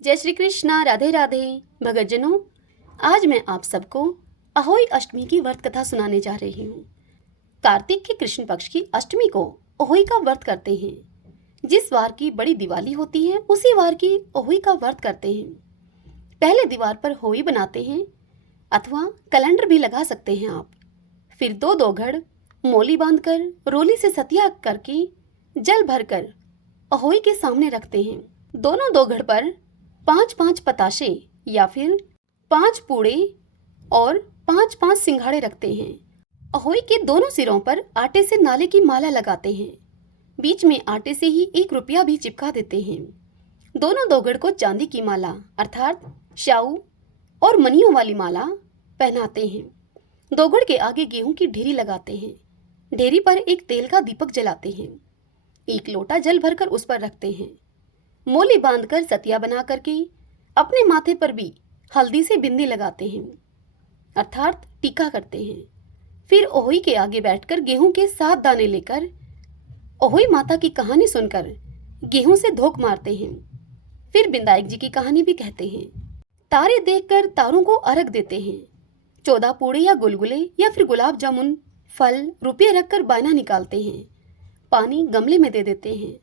जय श्री कृष्णा। राधे राधे। भगतजनों, आज मैं आप सबको अहोई अष्टमी की व्रत कथा सुनाने जा रही हूँ। कार्तिक के कृष्ण पक्ष की अष्टमी को अहोई का व्रत करते हैं। जिस वार की बड़ी दिवाली होती है उसी वार की अहोई का व्रत करते हैं। पहले दीवार पर होई बनाते हैं अथवा कैलेंडर भी लगा सकते हैं आप। फिर दो दो घड़ मोली बांधकर रोली से सतिया करके जल भरकर अहोई के सामने रखते हैं। दोनों दो घड़ पर 5-5 पताशे या फिर 5 पूड़े और 5-5 सिंघाड़े रखते हैं। अहोई के दोनों सिरों पर आटे से नाले की माला लगाते हैं। बीच में आटे से ही 1 रुपया भी चिपका देते हैं। दोनों दोगड़ को चांदी की माला अर्थात शाऊ और मनियों वाली माला पहनाते हैं। दोगड़ के आगे गेहूं की ढेरी लगाते हैं। ढेरी पर एक तेल का दीपक जलाते हैं। 1 लोटा जल भरकर उस पर रखते हैं। मोली बांधकर सतिया बना करके अपने माथे पर भी हल्दी से बिंदी लगाते हैं अर्थात टीका करते हैं। फिर ओहोई के आगे बैठकर गेहूं के 7 दाने लेकर ओहोई माता की कहानी सुनकर गेहूं से धोख मारते हैं। फिर बिंदायक जी की कहानी भी कहते हैं। तारे देखकर तारों को अर्घ देते हैं। 14 पूड़े या गुलगुले या फिर गुलाब जामुन फल रुपये रखकर बायना निकालते हैं। पानी गमले में दे देते हैं।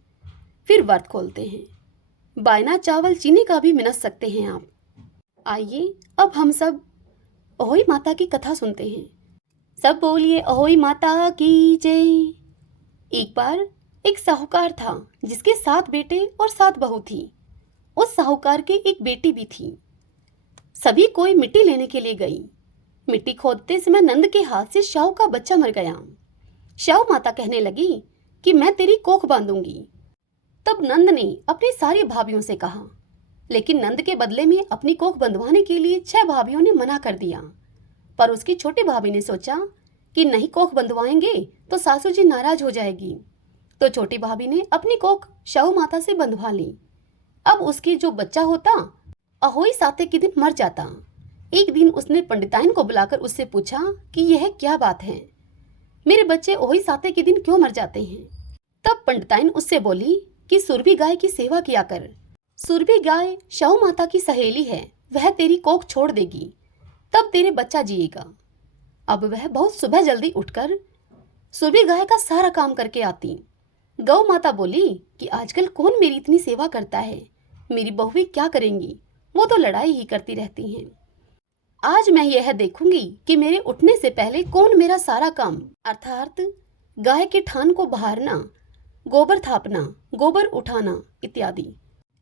फिर व्रत खोलते हैं। बायना चावल चीनी का भी मिनस सकते हैं आप। आइए अब हम सब अहोई माता की कथा सुनते हैं। सब बोलिए अहोई माता की जय। एक बार एक साहूकार था जिसके 7 बेटे और 7 बहू थी। उस साहूकार के एक बेटी भी थी। सभी कोई मिट्टी लेने के लिए गई। मिट्टी खोदते समय नंद के हाथ से शाऊ का बच्चा मर गया। शाऊ माता कहने लगी कि मैं तेरी कोख बांधूंगी। तब नंद ने अपनी सारी भाभियों से कहा, लेकिन नंद के बदले में अपनी कोख बंधवाने के लिए 6 भाभियों ने मना कर दिया। पर उसकी छोटी भाभी ने सोचा कि नहीं कोख बंधवाएंगे तो सासू जी नाराज हो जाएगी। तो छोटी भाभी ने अपनी कोख शाहू माता से बंधवा ली। अब उसके जो बच्चा होता अहोई साते के दिन मर जाता। एक दिन उसने पंडिताइन को बुलाकर उससे पूछा कि यह क्या बात है, मेरे बच्चे अहोई साते के दिन क्यों मर जाते हैं। तब पंडिताइन उससे बोली कि सुरभि गाय की सेवा किया कर। सुरभि गाय शाहू माता की सहेली है, वह तेरी कोख छोड़ देगी, तब तेरे बच्चा जिएगा। अब वह बहुत सुबह जल्दी उठकर सुरभि गाय का सारा काम करके आती। गौ माता बोली कि आजकल कौन मेरी इतनी सेवा करता है, मेरी बहुएं क्या करेंगी, वो तो लड़ाई ही करती रहती हैं। आज मैं यह देखूंगी कि मेरे उठने से पहले कौन मेरा सारा काम अर्थात गाय के थान को बहारना, गोबर थापना, गोबर उठाना इत्यादि।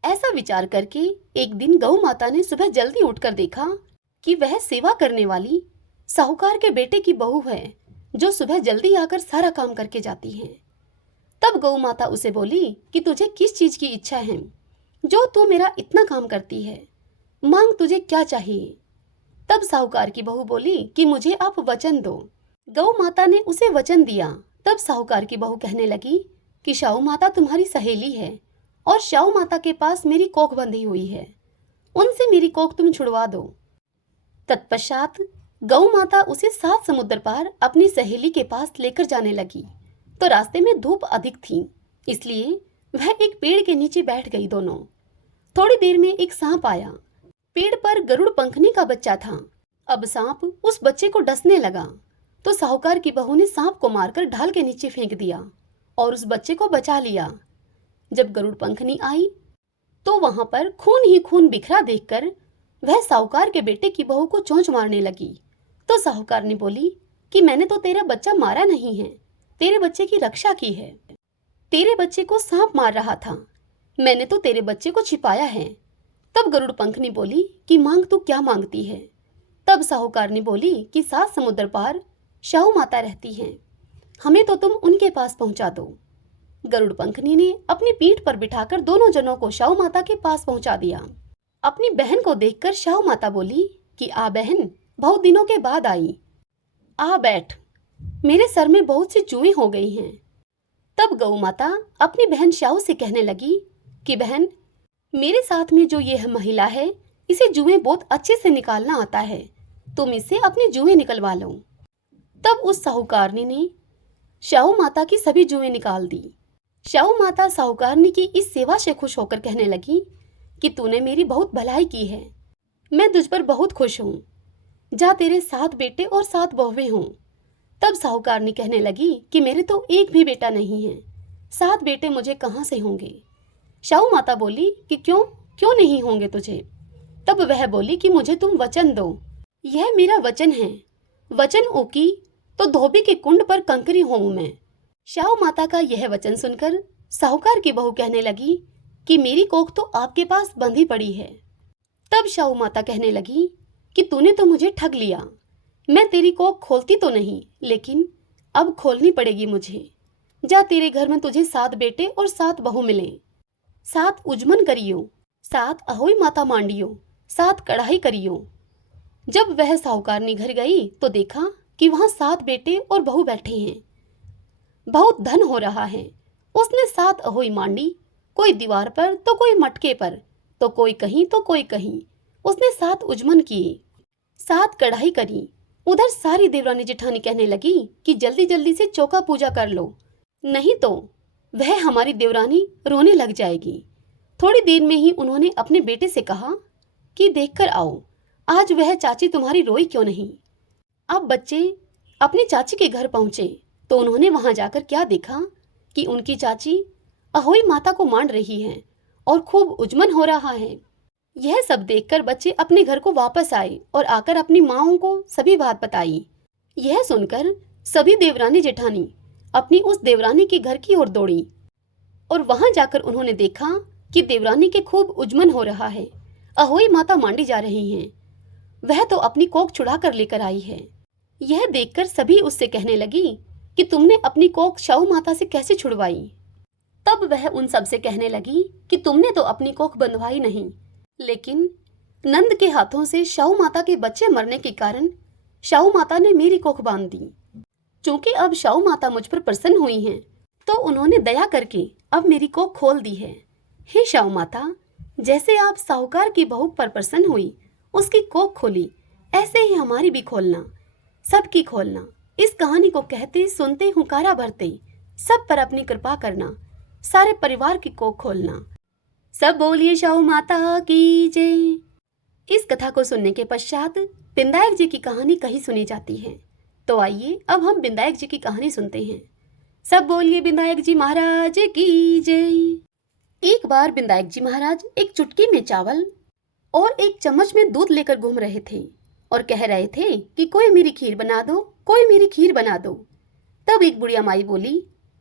ऐसा विचार करके एक दिन गौ माता ने सुबह जल्दी उठकर देखा कि वह सेवा करने वाली साहूकार के बेटे की बहू है जो सुबह जल्दी आकर सारा काम करके जाती है। तब गौ माता उसे बोली कि तुझे किस चीज की इच्छा है जो तू मेरा इतना काम करती है, मांग तुझे क्या चाहिए। तब साहूकार की बहू बोली कि मुझे आप वचन दो। गौ माता ने उसे वचन दिया। तब साहूकार की बहू कहने लगी कि शाहू माता तुम्हारी सहेली है और शाहू माता के पास मेरी कोख बंधी हुई है, उनसे मेरी कोख तुम छुड़वा दो। तत्पश्चात गौ माता उसे 7 समुद्र पार अपनी सहेली के पास लेकर जाने लगी। तो रास्ते में धूप अधिक थी, इसलिए वह एक पेड़ के नीचे बैठ गई दोनों। थोड़ी देर में एक सांप आया। पेड़ पर गरुड़ पंखनी का बच्चा था। अब सांप उस बच्चे को डसने लगा तो साहूकार की बहू ने सांप को मारकर ढाल के नीचे फेंक दिया और उस बच्चे को बचा लिया। जब गरुड़ पंखनी आई तो वहां पर खून ही खून बिखरा देखकर वह साहूकार के बेटे की बहू को चोंच मारने लगी। तो साहूकार ने बोली कि मैंने तो तेरा बच्चा मारा नहीं है, तेरे बच्चे की रक्षा की है। तेरे बच्चे को सांप मार रहा था, मैंने तो तेरे बच्चे को छिपाया है। तब गरुड़ पंखनी बोली कि मांग तू क्या मांगती है। तब साहूकार ने बोली कि 7 समुद्र पार शाहू माता रहती हैं, हमें तो तुम उनके पास पहुंचा दो। गरुड़ पंखनी ने अपनी पीठ पर बिठाकर दोनों जनों को शाहू माता के पास पहुंचा दिया। अपनी बहन को देखकर शाहू माता बोली कि आ बहन, बहुत दिनों के बाद आई, आ बैठ, मेरे सर में बहुत सी जुएं हो गई हैं। तब गौ माता अपनी बहन शाहू से कहने लगी कि बहन, मेरे साथ में जो यह महिला है इसे जुएं बहुत अच्छे से निकालना आता है, तुम इससे अपनी जुएं निकलवा लो। तब उस साहूकारनी ने शाहू माता की सभी जुएं निकाल दी। शाहू माता साहूकारनी की इस सेवा से खुश होकर कहने लगी कि तूने मेरी बहुत भलाई की है। मैं तुझ पर बहुत खुश हूँ। जा, तेरे 7 बेटे और 7 बहुएं हों। तब साहूकारनी कहने लगी कि मेरे तो एक भी बेटा नहीं है, 7 बेटे मुझे कहाँ से होंगे। शाहू माता बोली कि क्यों क्यों नहीं होंगे तुझे। तब वह बोली कि मुझे तुम वचन दो। यह मेरा वचन है, वचन ओकी तो धोबी के कुंड पर कंकरी होऊं मैं। शाहू माता का यह वचन सुनकर साहूकार की बहू कहने लगी कि मेरी कोख तो आपके पास बंधी पड़ी है। तब शाहू माता कहने लगी कि तूने तो मुझे ठग लिया। मैं तेरी कोख खोलती तो नहीं, लेकिन अब खोलनी पड़ेगी मुझे। जा, तेरे घर में तुझे 7 बेटे और 7 बहू मिले, 7 उजमन करियो, 7 अहोई माता मांडियो, 7 कढ़ाई करियो। जब वह साहूकारनी घर गई तो देखा कि वहां 7 बेटे और बहू बैठे हैं। बहुत धन हो रहा है। उसने 7 अहोई मांडी, कोई दीवार पर तो कोई मटके पर, तो कोई कहीं तो कोई कहीं। उसने 7 उजमन किए, 7 कढ़ाई करी। उधर सारी देवरानी जेठानी कहने लगी कि जल्दी जल्दी से चौका पूजा कर लो, नहीं तो वह हमारी देवरानी रोने लग जाएगी। थोड़ी देर में ही उन्होंने अपने बेटे से कहा कि देखकर आओ, आज वह चाची तुम्हारी रोई क्यों नहीं। अब बच्चे अपनी चाची के घर पहुंचे तो उन्होंने वहां जाकर क्या देखा कि उनकी चाची अहोई माता को मांड रही है और खूब उजमन हो रहा है। यह सब देखकर बच्चे अपने घर को वापस आए और आकर अपनी माँओं को सभी बात बताई। यह सुनकर सभी देवरानी जेठानी अपनी उस देवरानी के घर की ओर दौड़ी और वहां जाकर उन्होंने देखा कि देवरानी के खूब उजमन हो रहा है, अहोई माता मांडी जा रही हैं। वह तो अपनी कोख छुड़ा कर लेकर आई है। यह देखकर सभी उससे कहने लगी कि तुमने अपनी कोख शाहू माता से कैसे छुड़वाई। तब वह उन सब से कहने लगी कि तुमने तो अपनी कोख बंधवाई नहीं, लेकिन नंद के हाथों से शाहू माता के बच्चे मरने के कारण शाहू माता ने मेरी कोख बांध दी। चूंकि अब शाहू माता मुझ पर प्रसन्न हुई हैं, तो उन्होंने दया करके अब मेरी कोख खोल दी है। हे शाहू माता, जैसे आप साहूकार की बहू पर प्रसन्न हुई, उसकी कोख खोली, ऐसे ही हमारी भी खोलना, सबकी खोलना। इस कहानी को कहते सुनते हुंकारा भरते सब पर अपनी कृपा करना, सारे परिवार की कोख खोलना। सब बोलिए शाहू माता की जय। इस कथा को सुनने के पश्चात बिंदायक जी की कहानी कहीं सुनी जाती है। तो आइए अब हम बिंदायक जी की कहानी सुनते हैं। सब बोलिए बिंदायक जी महाराज की जय। एक बार बिंदायक जी महाराज एक चुटकी में चावल और एक चम्मच में दूध लेकर घूम रहे थे और कह रहे थे कि कोई मेरी खीर बना दो, कोई मेरी खीर बना दो। तब एक बुढ़िया माई बोली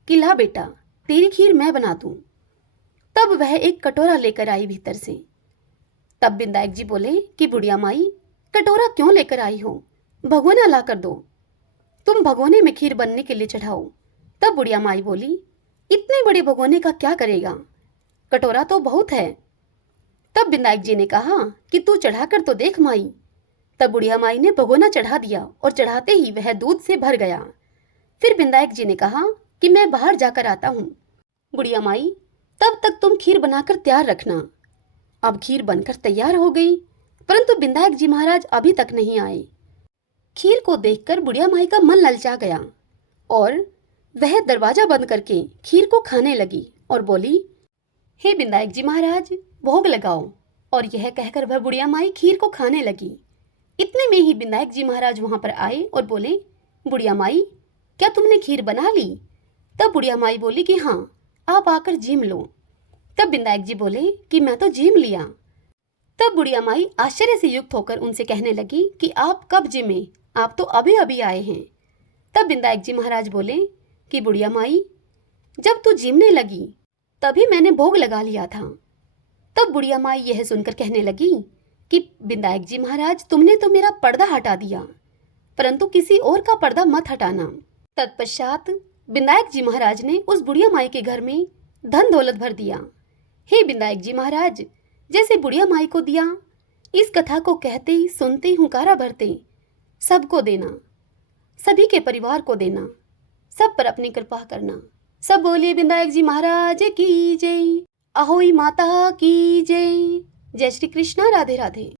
कि ला बेटा, तेरी खीर मैं बना दूं। तब वह एक कटोरा लेकर आई भीतर से। तब बिंदायक जी बोले कि बुढ़िया माई, कटोरा क्यों लेकर आई हो, भगोना ला कर दो, तुम भगोने में खीर बनने के लिए चढ़ाओ। तब बुढ़िया माई बोली, इतने बड़े भगोने का क्या करेगा, कटोरा तो बहुत है। तब बिंदायक जी ने कहा कि तू चढ़ा कर तो देख माई। तब बुढ़िया माई ने भगोना चढ़ा दिया और चढ़ाते ही वह दूध से भर गया। फिर बिंदायक जी ने कहा कि मैं बाहर जाकर आता हूँ। बुढ़िया माई, तब तक तुम खीर बनाकर तैयार रखना। अब खीर बनकर तैयार हो गई, परंतु बिंदायक जी महाराज अभी तक नहीं आए। खीर को देखकर बुढ़िया माई का मन ललचा गया और वह दरवाजा बंद करके खीर को खाने लगी और बोली, हे बिंदायक जी महाराज, भोग लगाओ। और यह कहकर वह बुढ़िया माई खीर को खाने लगी। इतने में ही बिंदायक जी महाराज वहां पर आए और बोले, बुढ़िया माई, क्या तुमने खीर बना ली। तब बुढ़िया माई बोली कि हाँ, आप आकर जीम लो। तब बिंदायक जी बोले कि मैं तो जीम लिया। तब बुढ़िया माई आश्चर्य से युक्त होकर उनसे कहने लगी कि आप कब जिमे, आप तो अभी अभी आए हैं। तब बिंदायक जी महाराज बोले कि बुढ़िया माई, जब तू जिमने लगी तभी मैंने भोग लगा लिया था। तब बुढ़िया माई यह सुनकर कहने लगी कि बिंदायक जी महाराज, तुमने तो मेरा पर्दा हटा दिया, परंतु किसी और का पर्दा मत हटाना। तत्पश्चात बिंदायक जी महाराज ने उस बुढ़िया माई के घर में धन दौलत भर दिया। हे बिंदायक जी महाराज, जैसे बुढ़िया माई को दिया, इस कथा को कहते सुनते हुंकारा भरते सबको देना, सभी के परिवार को देना, सब पर अपनी कृपा करना। सब बोलिए बिंदायक जी महाराज की जय, अहोई माता की जय। जय श्री कृष्णा, राधे राधे।